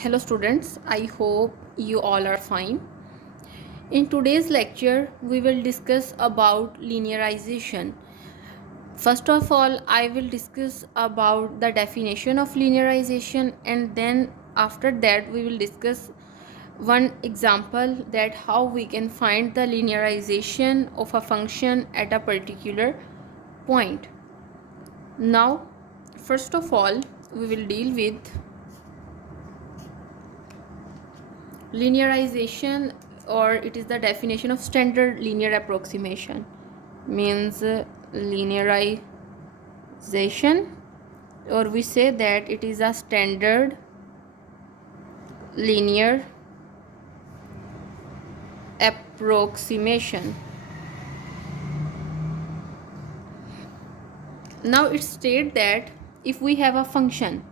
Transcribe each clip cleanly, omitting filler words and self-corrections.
Hello students, I hope you all are fine. In today's lecture, we will discuss about linearization. First of all, I will discuss about the definition of linearization, and then after that we will discuss one example that how we can find the linearization of a function at a particular point. Now, first of all, we will deal with linearization, or it is the definition of standard linear approximation. Means linearization, or we say that it is a standard linear approximation. Now it states that if we have a function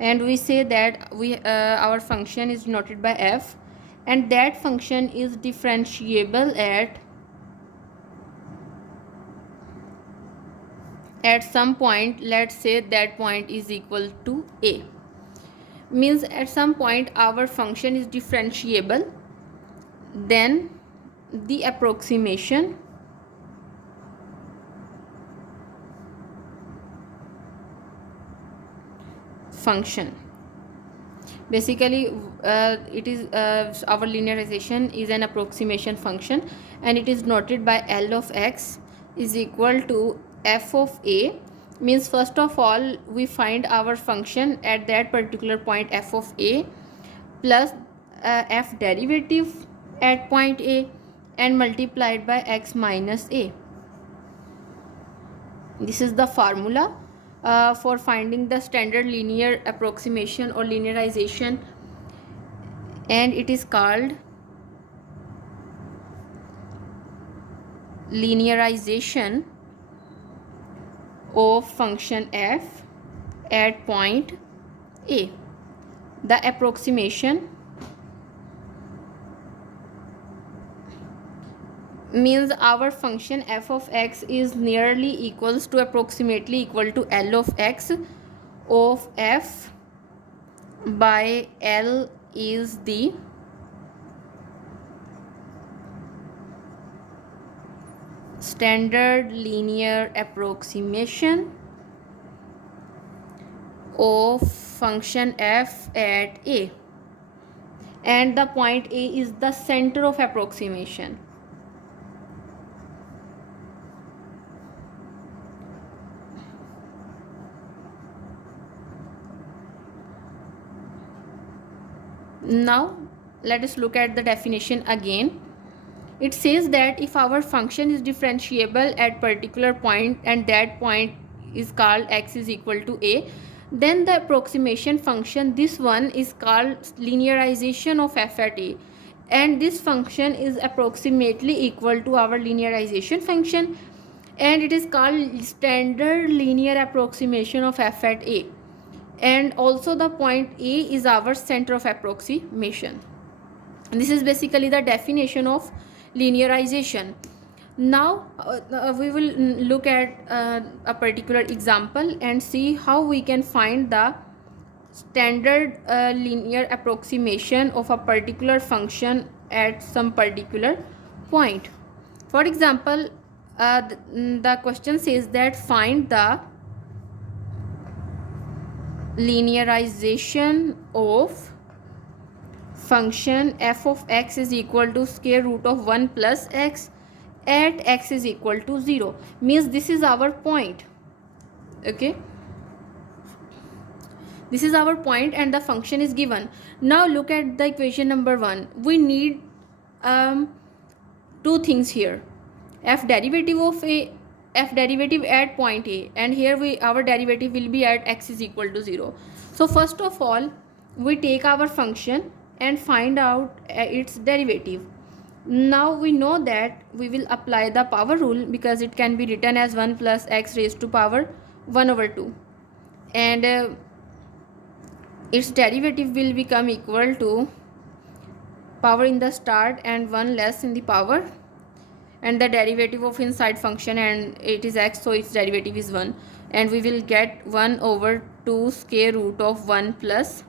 and we say that our function is denoted by f, and that function is differentiable at some point, let's say that point is equal to a. Means at some point our function is differentiable, then the approximation function, basically it is our linearization is an approximation function, and it is noted by L of x is equal to f of a. Means first of all we find our function at that particular point f of a plus f derivative at point a and multiplied by x minus a. This is the formula for finding the standard linear approximation or linearization, and it is called linearization of function f at point a. The approximation means our function f of x is nearly equals to approximately equal to L of x of f by L is the standard linear approximation of function f at a, and the point a is the center of approximation. Now let us look at the definition again. It says that if our function is differentiable at particular point and that point is called x is equal to a, then the approximation function, this one is called linearization of f at a, and this function is approximately equal to our linearization function, and it is called standard linear approximation of f at a, and also the point a is our center of approximation. This is basically the definition of linearization. Now we will look at a particular example and see how we can find the standard linear approximation of a particular function at some particular point. For example, the question says that find the linearization of function f of x is equal to square root of 1 plus x at x is equal to 0. Means this is our point. Okay, this is our point and the function is given. Now look at the equation number 1. We need two things here: f derivative of a, f derivative at point a, and here our derivative will be at x is equal to 0. So first of all we take our function and find out its derivative. Now we know that we will apply the power rule, because it can be written as 1 plus x raised to power 1 over 2, and its derivative will become equal to power in the start and 1 less in the power, and the derivative of inside function, and it is x, so its derivative is 1, and we will get 1 over 2 square root of 1 plus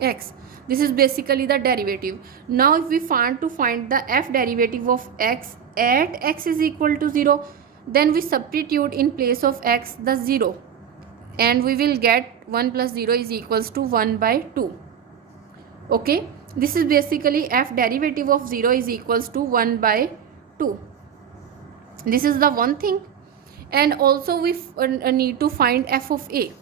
x. This is basically the derivative. Now if we want to find the f derivative of x at x is equal to 0, then we substitute in place of x the 0, and we will get 1 plus 0 is equals to 1 by 2. Okay, this is basically f derivative of 0 is equals to 1 by 2. This is the one thing. And also we need to find f of a,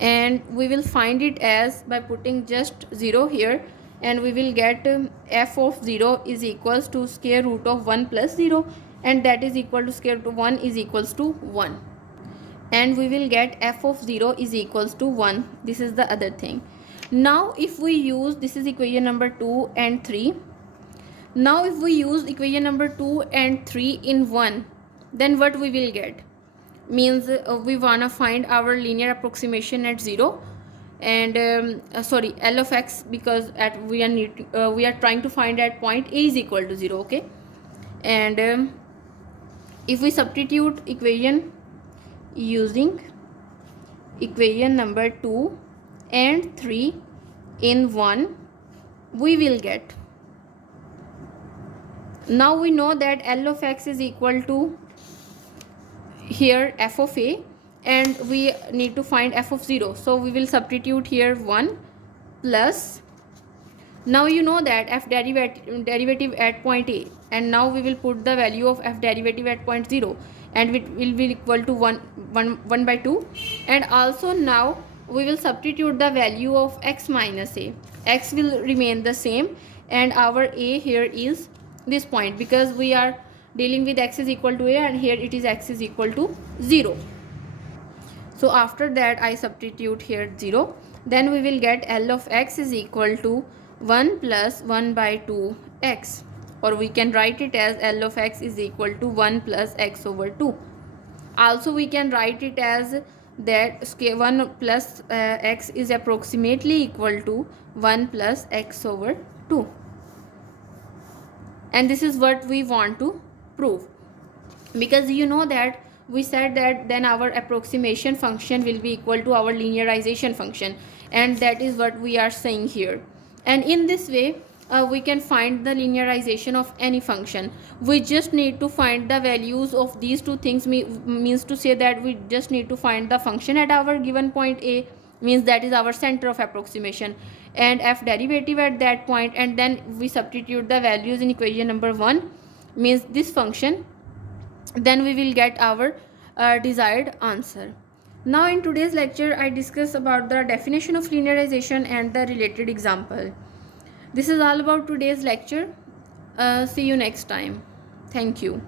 and we will find it as by putting just 0 here, and we will get f of 0 is equals to square root of 1 plus 0, and that is equal to square root of 1 is equals to 1, and we will get f of 0 is equals to 1. This is the other thing. Now if we use, this is equation number 2 and 3. Now if we use equation number 2 and 3 in 1, then what we will get? Means we wanna find our linear approximation at 0, and sorry, L of x, because at we are trying to find at point a is equal to 0. Okay, and if we substitute equation using equation number 2 and 3 in 1, we will get, now we know that L of x is equal to here f of a, and we need to find f of 0, so we will substitute here 1 plus, now you know that f derivative at point a, and now we will put the value of f derivative at point 0, and it will be equal to 1 by 2. And also now we will substitute the value of x minus a. X will remain the same, and our a here is this point, because we are dealing with x is equal to a, and here it is x is equal to 0. So after that I substitute here 0, then we will get L of x is equal to 1 plus 1 by 2 x, or we can write it as L of x is equal to 1 plus x over 2. Also we can write it as that 1 plus x is approximately equal to 1 plus x over 2, and this is what we want to prove, because you know that we said that then our approximation function will be equal to our linearization function, and that is what we are saying here. And in this way we can find the linearization of any function. We just need to find the values of these two things, means to say that we just need to find the function at our given point a, means that is our center of approximation, and f derivative at that point, and then we substitute the values in equation number 1, means this function, then we will get our desired answer. Now in today's lecture I discuss about the definition of linearization and the related example. This is all about today's lecture. See you next time. Thank you.